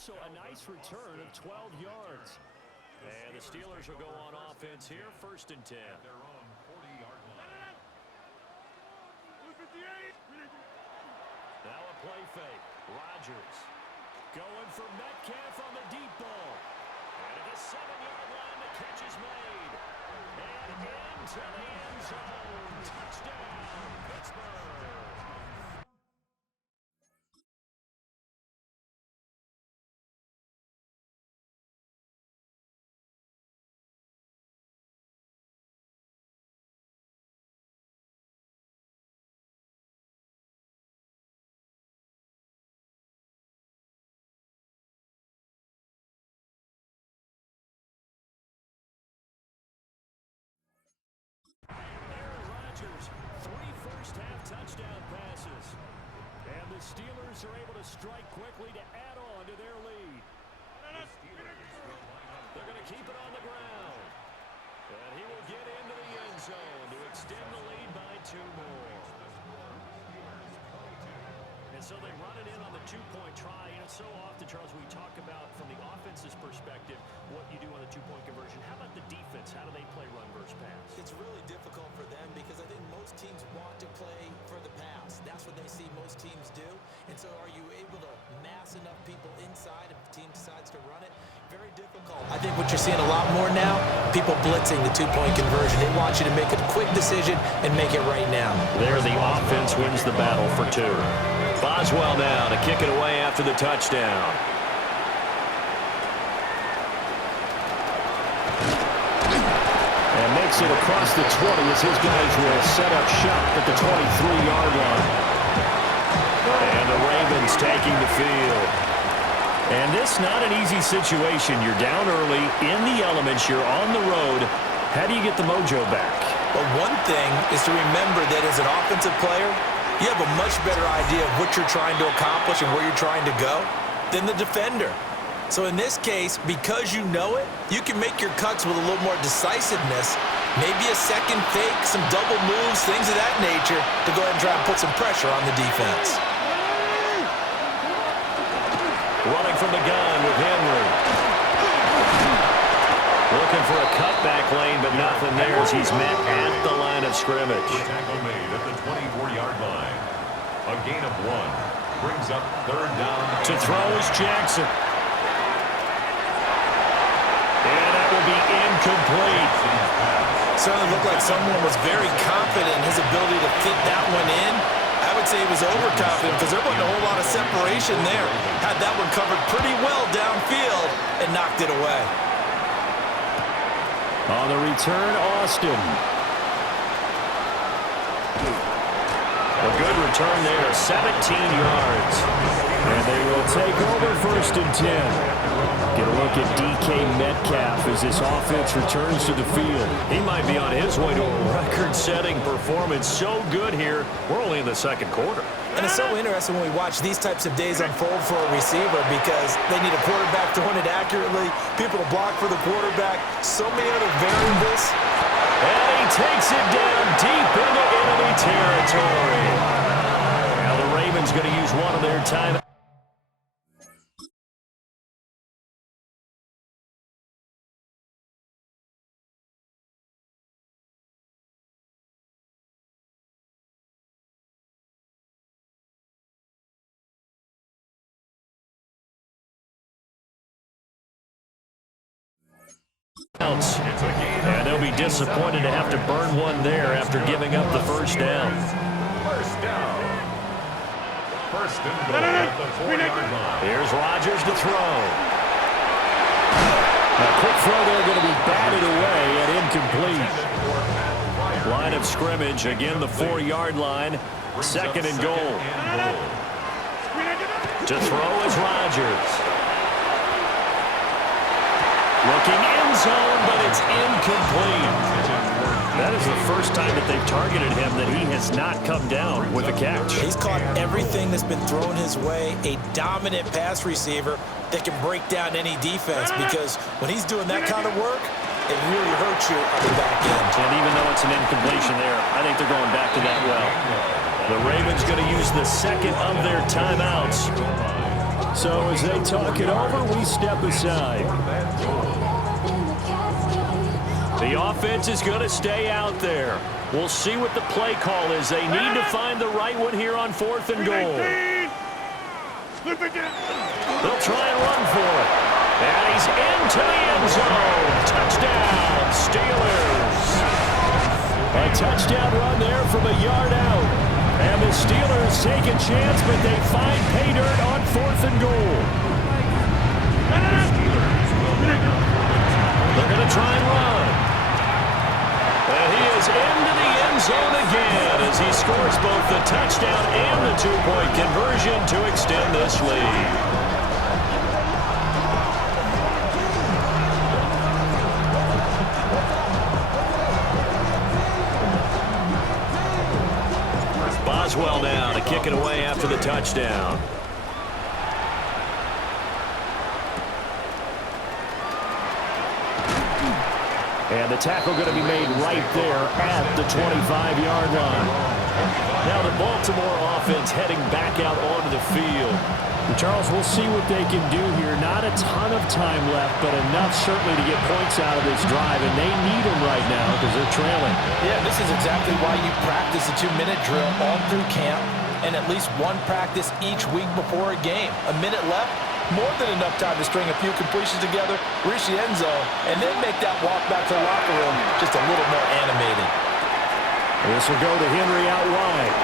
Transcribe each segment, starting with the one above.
also a nice return of 12 yards. And the Steelers will go on offense here, 1st and 10. Their own 40-yard line. Now a play fake. Rodgers going for Metcalf on the deep ball. And at the 7-yard line, the catch is made. And into the end zone. Touchdown, Pittsburgh. Aaron Rodgers, 3 first-half touchdown passes. And the Steelers are able to strike quickly to add on to their lead. They're going to keep it on the ground. And he will get into the end zone to extend the lead by 2 more. And so they run it in on the 2-point try. And so often, Charles, we talk about from the offense's perspective what you do on the 2-point conversion. How about the defense? How do they play run versus pass? It's really difficult for them because I think most teams want to play for the pass. That's what they see most teams do. And so are you able to mass enough people inside if the team decides to run it? Very difficult. I think what you're seeing a lot more now, people blitzing the 2-point conversion. They want you to make a quick decision and make it right now. There the offense wins the battle for 2. Boswell now to kick it away after the touchdown. And makes it across the 20 as his guys will set up shop at the 23-yard line. And the Ravens taking the field. And this not an easy situation. You're down early, in the elements, you're on the road. How do you get the mojo back? Well, one thing is to remember that as an offensive player, you have a much better idea of what you're trying to accomplish and where you're trying to go than the defender. So in this case, because you know it, you can make your cuts with a little more decisiveness, maybe a second fake, some double moves, things of that nature, to go ahead and try and put some pressure on the defense. Running from the gun with Henry. Looking for a cutback lane, but nothing there as he's met at the line of scrimmage. Tackle made at the 24-yard line. A gain of 1 brings up 3rd down. To throw is Jackson. And that will be incomplete. Certainly looked like someone was very confident in his ability to fit that one in. I would say he was overconfident because there wasn't a whole lot of separation there. Had that one covered pretty well downfield and knocked it away. On the return, Austin. A good return there, 17 yards. And they will take over 1st and 10. Get a look at DK Metcalf as this offense returns to the field. He might be on his way to a record-setting performance. So good here. We're only in the 2nd quarter. And it's so interesting when we watch these types of days unfold for a receiver because they need a quarterback throwing it accurately, people to block for the quarterback, so many other variables. And he takes it down deep into enemy territory. Now the Ravens going to use one of their timeouts. And they'll be disappointed to have to burn one there after giving up the 1st down. First down. 1st and goal at the 4-yard line. Here's Rodgers to throw. A quick throw there going to be batted away and incomplete. Line of scrimmage, again the 4-yard line. 2nd and goal. To throw is Rodgers. Looking end zone, but it's incomplete. That is the first time that they've targeted him that he has not come down with a catch. He's caught everything that's been thrown his way, a dominant pass receiver that can break down any defense because when he's doing that kind of work, it really hurts you on the back end. And even though it's an incompletion there, I think they're going back to that well. The Ravens going to use the 2nd of their timeouts. So as they talk it over, we step aside. The offense is going to stay out there. We'll see what the play call is. They need to find the right one here on 4th and goal. They'll try and run for it. And he's into the end zone. Touchdown, Steelers. A touchdown run there from a yard out. And the Steelers take a chance, but they find pay dirt on 4th and goal. They're going to try and run. And he is into the end zone again as he scores both the touchdown and the two-point conversion to extend this lead. Boswell now to kick it away after the touchdown. And the tackle going to be made right there at the 25-yard line. Now the Baltimore offense heading back out onto the field. And Charles, we'll see what they can do here. Not a ton of time left, but enough certainly to get points out of this drive. And they need them right now because they're trailing. Yeah, this is exactly why you practice a 2-minute drill all through camp and at least one practice each week before a game. A minute left. More than enough time to string a few completions together, reach the end zone, and then make that walk back to the locker room just a little more animated. This will go to Henry out wide.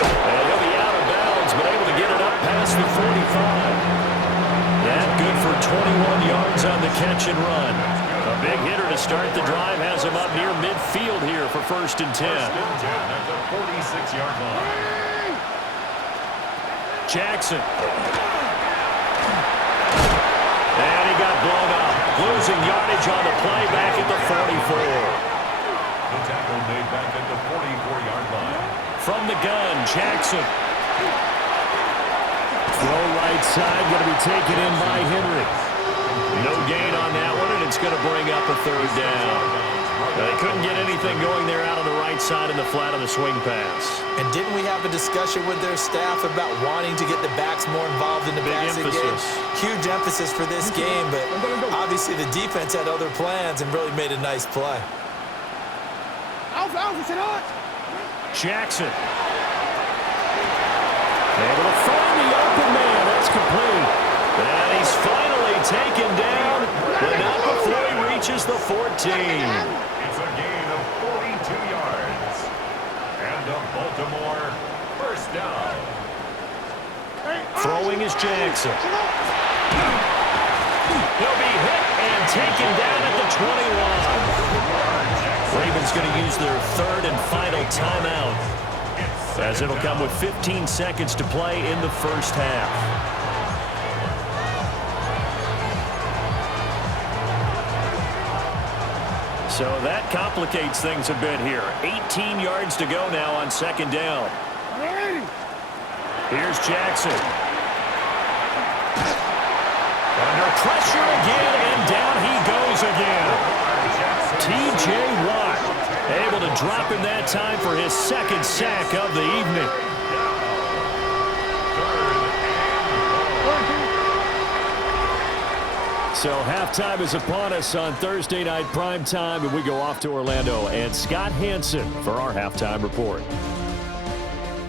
And he'll be out of bounds, but able to get it up past the 45. That good for 21 yards on the catch and run. A big hitter to start the drive has him up near midfield here for 1st and 10. At the 46-yard line. Jackson. And he got blown up. Losing yardage on the play back at the 44. The tackle made back at the 44-yard line. From the gun, Jackson. Throw right side, going to be taken in by Henry. No gain on that one, and it's going to bring up a 3rd down. They couldn't get anything going there out on the right side in the flat of the swing pass. And didn't we have a discussion with their staff about wanting to get the backs more involved in the passing game? Huge emphasis for this game, but obviously the defense had other plans and really made a nice play. Jackson. Able to find the open man. That's complete. And he's finally taken down, but not before he reaches the 14. It's a gain of 42 yards. And a Baltimore first down. Throwing is Jackson. He'll be hit and taken down at the 21. Ravens going to use their 3rd and final timeout, as it'll come with 15 seconds to play in the first half. So that complicates things a bit here. 18 yards to go now on 2nd down. Here's Jackson. Under pressure again, and down he goes again. T.J. Watt able to drop him that time for his 2nd sack of the evening. So halftime is upon us on Thursday night primetime, and we go off to Orlando and Scott Hansen for our halftime report.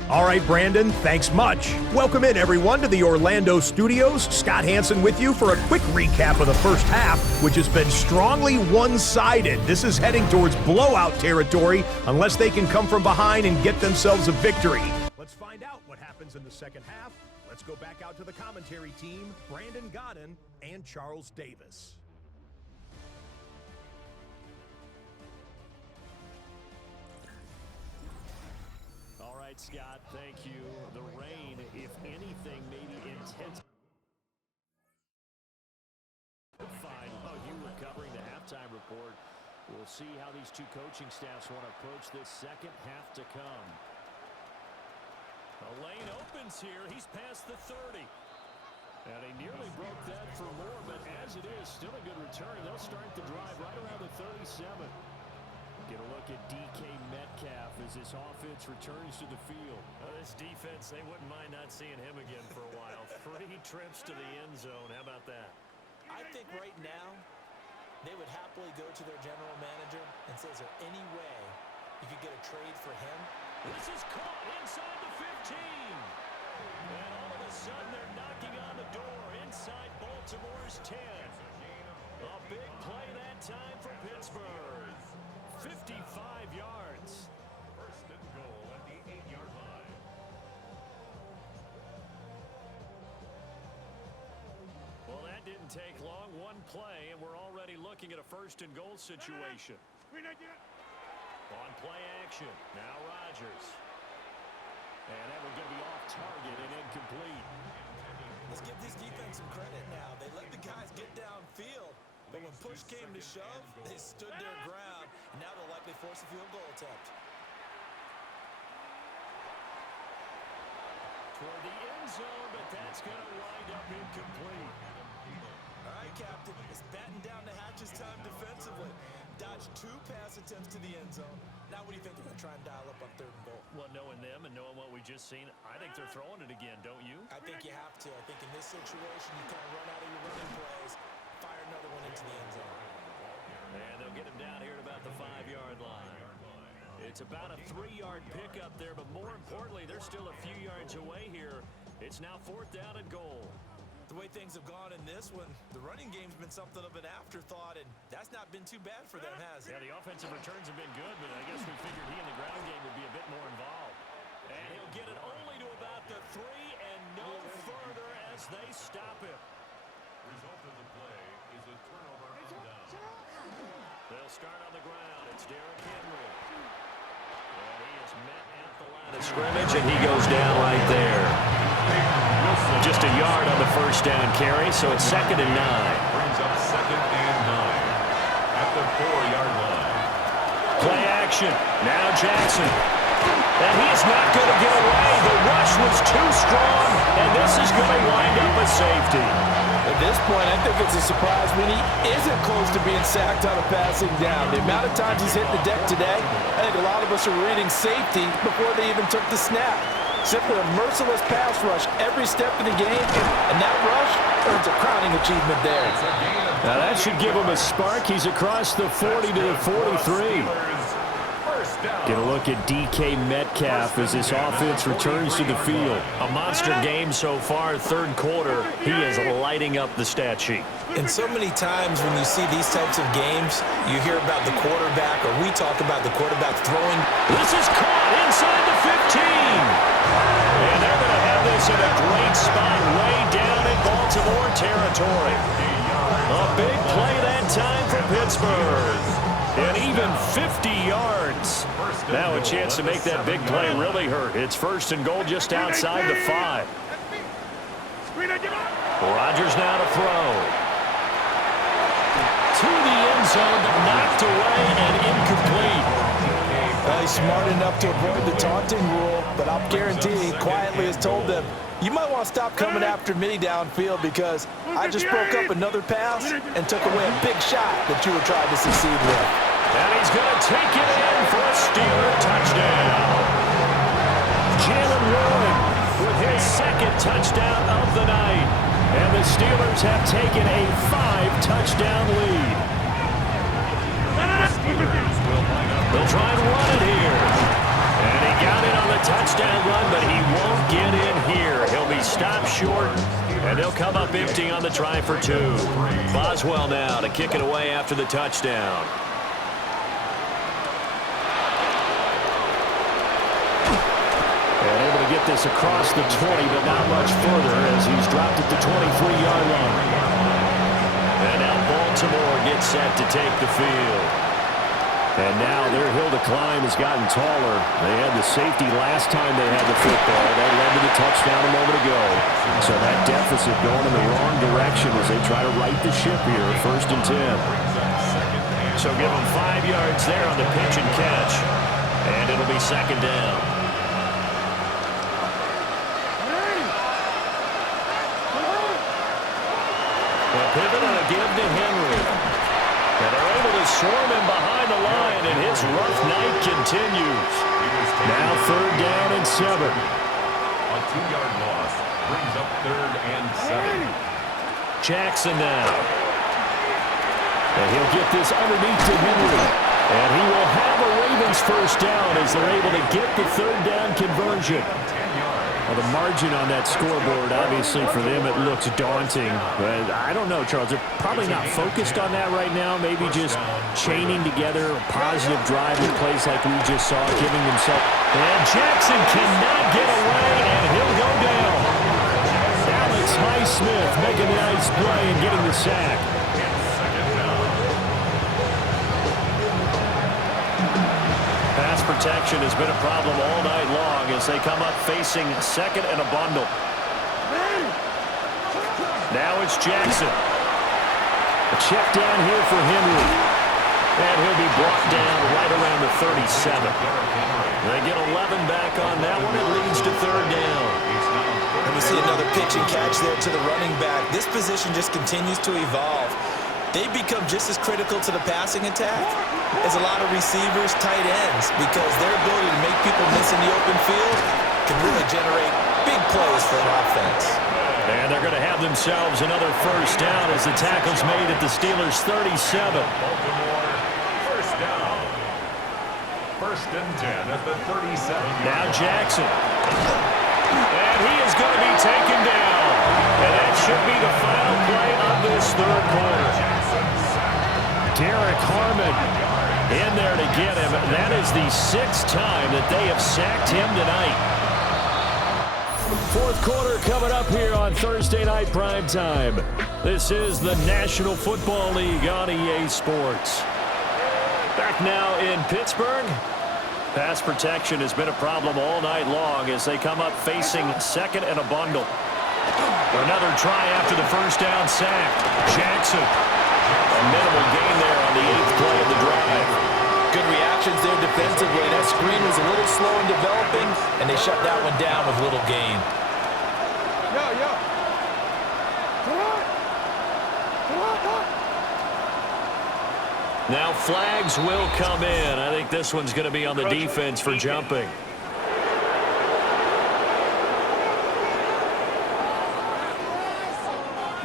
All right, Brandon, thanks much. Welcome in, everyone, to the Orlando studios. Scott Hansen with you for a quick recap of the first half, which has been strongly one-sided. This is heading towards blowout territory unless they can come from behind and get themselves a victory. Let's find out what happens in the second half. Let's go back out to the commentary team, Brandon Godden and Charles Davis. All right, Scott, thank you. The rain, if anything, maybe intense. Fine. While you were covering the halftime report, we'll see how these two coaching staffs want to approach this second half to come. The lane opens here. He's past the 30. And he nearly broke that for more, but as it is, still a good return. They'll start the drive right around the 37. Get a look at DK Metcalf as this offense returns to the field. This defense, they wouldn't mind not seeing him again for a while. 3 trips to the end zone. How about that? I think right now they would happily go to their general manager and say, is there any way you could get a trade for him? This is caught inside the 15. And all of a sudden they're knocking on the door inside Baltimore's 10. A big play that time for Pittsburgh. 55 yards. First and goal at the 8-yard line. Well, that didn't take long. One play, and we're already looking at a first and goal situation. On play action, now Rodgers. And that one going to be off target and incomplete. Let's give this defense some credit now. They let the guys get downfield, but when push came to shove, they stood their ground, and now they'll likely force a field goal attempt. Toward the end zone, but that's going to wind up incomplete. All right, Captain, it's batten down the hatches time defensively. Dodged 2 pass attempts to the end zone. Now what do you think they're going to try and dial up on 3rd and goal? Well, knowing them and knowing what we just seen, I think they're throwing it again, don't you? I think you have to. I think in this situation, you kind of run out of your running plays, fire another one into the end zone. And they'll get him down here at about the 5-yard line. It's about a 3-yard pickup there, but more importantly, they're still a few yards away here. It's now 4th down and goal. The way things have gone in this one, the running game's been something of an afterthought, and that's not been too bad for them, has it? Yeah, the offensive returns have been good, but I guess we figured he in the ground game would be a bit more involved. And he'll get it only to about the 3 and no further as they stop him. Result of the play is a turnover on down. They'll start on the ground. It's Derrick Henry. And he is met at the line of scrimmage, and he goes down right there. Just a yard on the first down carry, so it's 2nd and 9. Brings up 2nd and 9 at the 4-yard line. Play action. Now Jackson. And he is not going to get away. The rush was too strong, and this is going to wind up a safety. At this point, I think it's a surprise when he isn't close to being sacked on a passing down. The amount of times he's hit the deck today, I think a lot of us are reading safety before they even took the snap. Simply a merciless pass rush every step of the game, and that rush earns a crowning achievement there. Now that should give him a spark. He's across the 40 to the 43. Get a look at DK Metcalf as this offense returns to the field. A monster game so far, 3rd quarter. He is lighting up the stat sheet. And so many times when you see these types of games, you hear about the quarterback, or we talk about the quarterback throwing. This is caught inside the 15. And they're going to have this in a great spot way down in Baltimore territory. A big play that time for Pittsburgh. And even 50 yards. Now a chance to make that big play really hurt. It's 1st and goal just outside the 5. Rodgers now to throw. To the end zone, but knocked away and incomplete. Well, he's smart enough to avoid the taunting rule, but I'll guarantee he quietly has told them, you might want to stop coming after me downfield because I just broke up another pass and took away a big shot that you were trying to succeed with. And he's going to take it in for a Steeler touchdown. Jalen Warren with his 2nd touchdown of the night. And the Steelers have taken a 5-touchdown lead. They'll try and run it here. And he got it on the touchdown run, but he won't get in here. He'll be stopped short, and they'll come up empty on the try for 2. Boswell now to kick it away after the touchdown. And able to get this across the 20, but not much further as he's dropped at the 23-yard line. And now Baltimore gets set to take the field. And now their hill to climb has gotten taller. They had the safety last time they had the football. That led to the touchdown a moment ago. So that deficit going in the wrong direction as they try to right the ship here. 1st and 10. So give them 5 yards there on the pitch and catch. And it'll be 2nd down. A pivot and a give to Henry. And they're able to swarm him behind the line, and his rough night continues. Now 3rd down and 7. A 2-yard loss brings up 3rd and 7. Jackson now. And he'll get this underneath to Henry. And he will have a Ravens first down as they're able to get the 3rd down conversion. Well, the margin on that scoreboard, obviously, for them, it looks daunting. But I don't know, Charles. They're probably not focused on that right now. Maybe just chaining together a positive drive with plays like we just saw, giving themselves. And Jackson cannot get away, and he'll go down. Alex Highsmith making a nice play and getting the sack. Pass protection has been a problem all night long as they come up facing 2nd and a bundle. Now it's Jackson. A check down here for Henry. And he'll be brought down right around the 37. They get 11 back on that one. It leads to 3rd down. And we see another pitch and catch there to the running back. This position just continues to evolve. They become just as critical to the passing attack as a lot of receivers, tight ends, because their ability to make people miss in the open field can really generate big plays for an offense. And they're going to have themselves another first down as the tackle's made at the Steelers' 37. Baltimore, first down. 1st and 10 at the 37. Now Jackson. And he is going to be taken down. And that should be the final play of this 3rd quarter. Derek Harmon in there to get him. That is the 6th time that they have sacked him tonight. 4th quarter coming up here on Thursday Night Primetime. This is the National Football League on EA Sports. Back now in Pittsburgh. Pass protection has been a problem all night long as they come up facing 2nd and a bundle. Another try after the first down sack. Jackson. A minimal gain there on the 8th play of the drive. Good reactions there defensively. That screen was a little slow in developing, and they shut that one down with little gain. Now flags will come in. I think this one's going to be on the defense for jumping.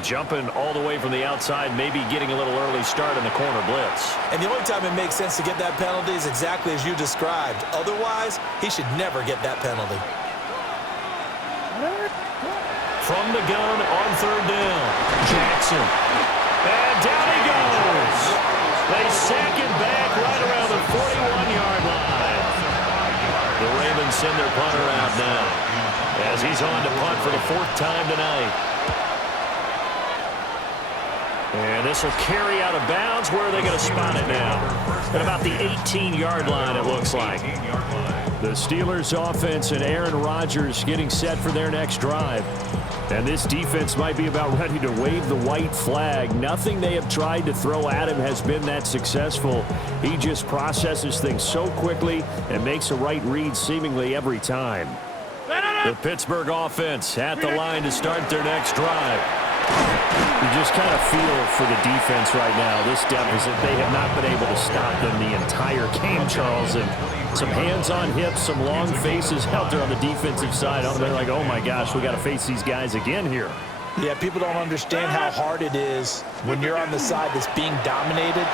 Jumping all the way from the outside, maybe getting a little early start in the corner blitz. And the only time it makes sense to get that penalty is exactly as you described. Otherwise, he should never get that penalty. From the gun on 3rd down, Jackson. And down he goes. They sack him back right around the 41-yard line. The Ravens send their punter out now as he's on to punt for the 4th time tonight. And this will carry out of bounds. Where are they going to spot it now? At about the 18-yard line, it looks like. The Steelers offense and Aaron Rodgers getting set for their next drive. And this defense might be about ready to wave the white flag. Nothing they have tried to throw at him has been that successful. He just processes things so quickly and makes a right read seemingly every time. The Pittsburgh offense at the line to start their next drive. You just kind of feel for the defense right now. This deficit, they have not been able to stop them the entire game, Charles. And some hands on hips, some long faces out there on the defensive side. They're like, oh my gosh, we got to face these guys again here. Yeah, people don't understand how hard it is when you're on the side that's being dominated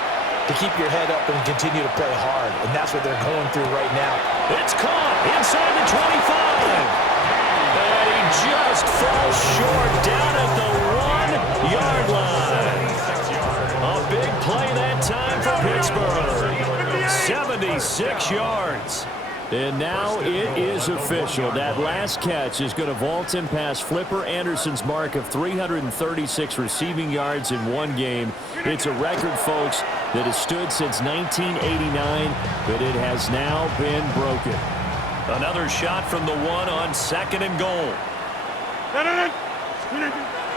to keep your head up and continue to play hard. And that's what they're going through right now. It's caught inside the 25. And he just falls short down at the 1-yard line. A big play that time for Pittsburgh. 76 yards. And now it is official. That last catch is going to vault him past Flipper Anderson's mark of 336 receiving yards in one game. It's a record, folks, that has stood since 1989, but it has now been broken. Another shot from the 1 on 2nd and goal.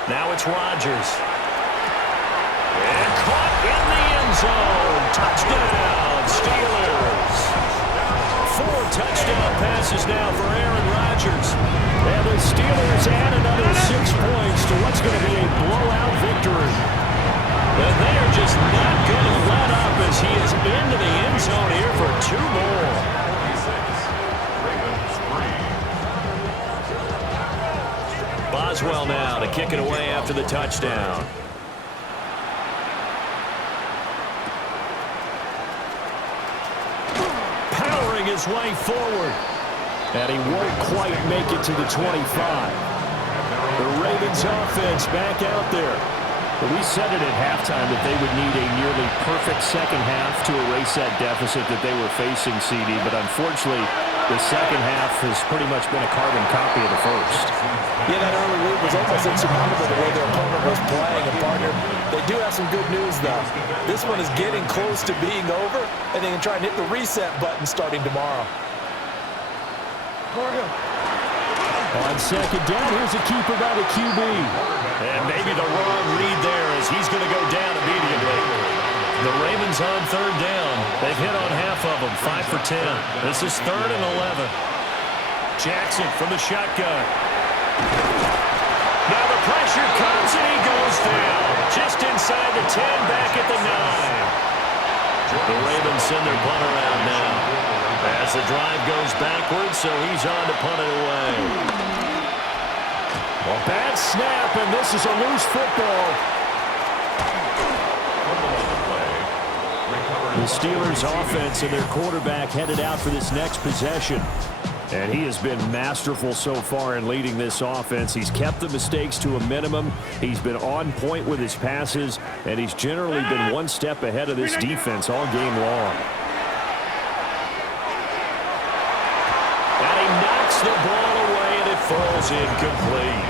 Now it's Rodgers. And caught in the end zone. Touchdown, Steelers. 4 touchdown passes now for Aaron Rodgers. And the Steelers add another 6 points to what's going to be a blowout victory. And they are just not going to let up as he is into the end zone here Boswell now to kick it away after the touchdown. Powering his way forward. And he won't quite make it to the 25. The Ravens offense back out there. But we said it at halftime that they would need a nearly perfect second half to erase that deficit that they were facing, CD. But unfortunately, the second half has pretty much been a carbon copy of the first. Yeah, that early lead was almost insurmountable the way their opponent was playing. And partner, they do have some good news, though. This one is getting close to being over, and they can try and hit the reset button starting tomorrow. On second down, here's a keeper by the QB. And maybe the wrong read there as he's going to go down immediately. The Ravens on third down. They've hit on half of them, 5 for 10. This is 3rd and 11. Jackson from the shotgun. Now the pressure comes and he goes down. Just inside the 10, back at the 9. The Ravens send their punt around now. As the drive goes backwards, so he's on to punt it away. Well, bad snap, and this is a loose football. The Steelers' offense and their quarterback headed out for this next possession. And he has been masterful so far in leading this offense. He's kept the mistakes to a minimum. He's been on point with his passes, and he's generally been one step ahead of this defense all game long. The ball away, and it falls incomplete.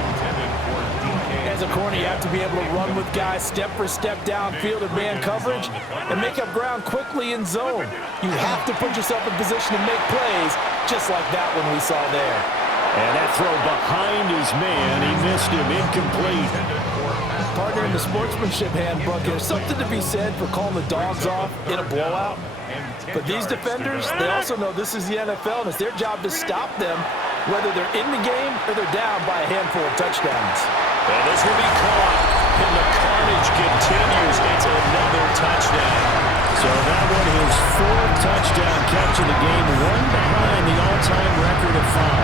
As a corner, you have to be able to run with guys step for step downfield in man coverage and make up ground quickly in zone. You have to put yourself in position to make plays, just like that one we saw there. And that throw behind his man, he missed him, incomplete. Partner, in the sportsmanship handbook, there's something to be said for calling the dogs off in a blowout. But these defenders, they also know this is the NFL, and it's their job to stop them, whether they're in the game or they're down by a handful of touchdowns. And this will be caught, and the carnage continues. It's another touchdown. So that one, his 4th touchdown catch of the game, one behind the all-time record of 5.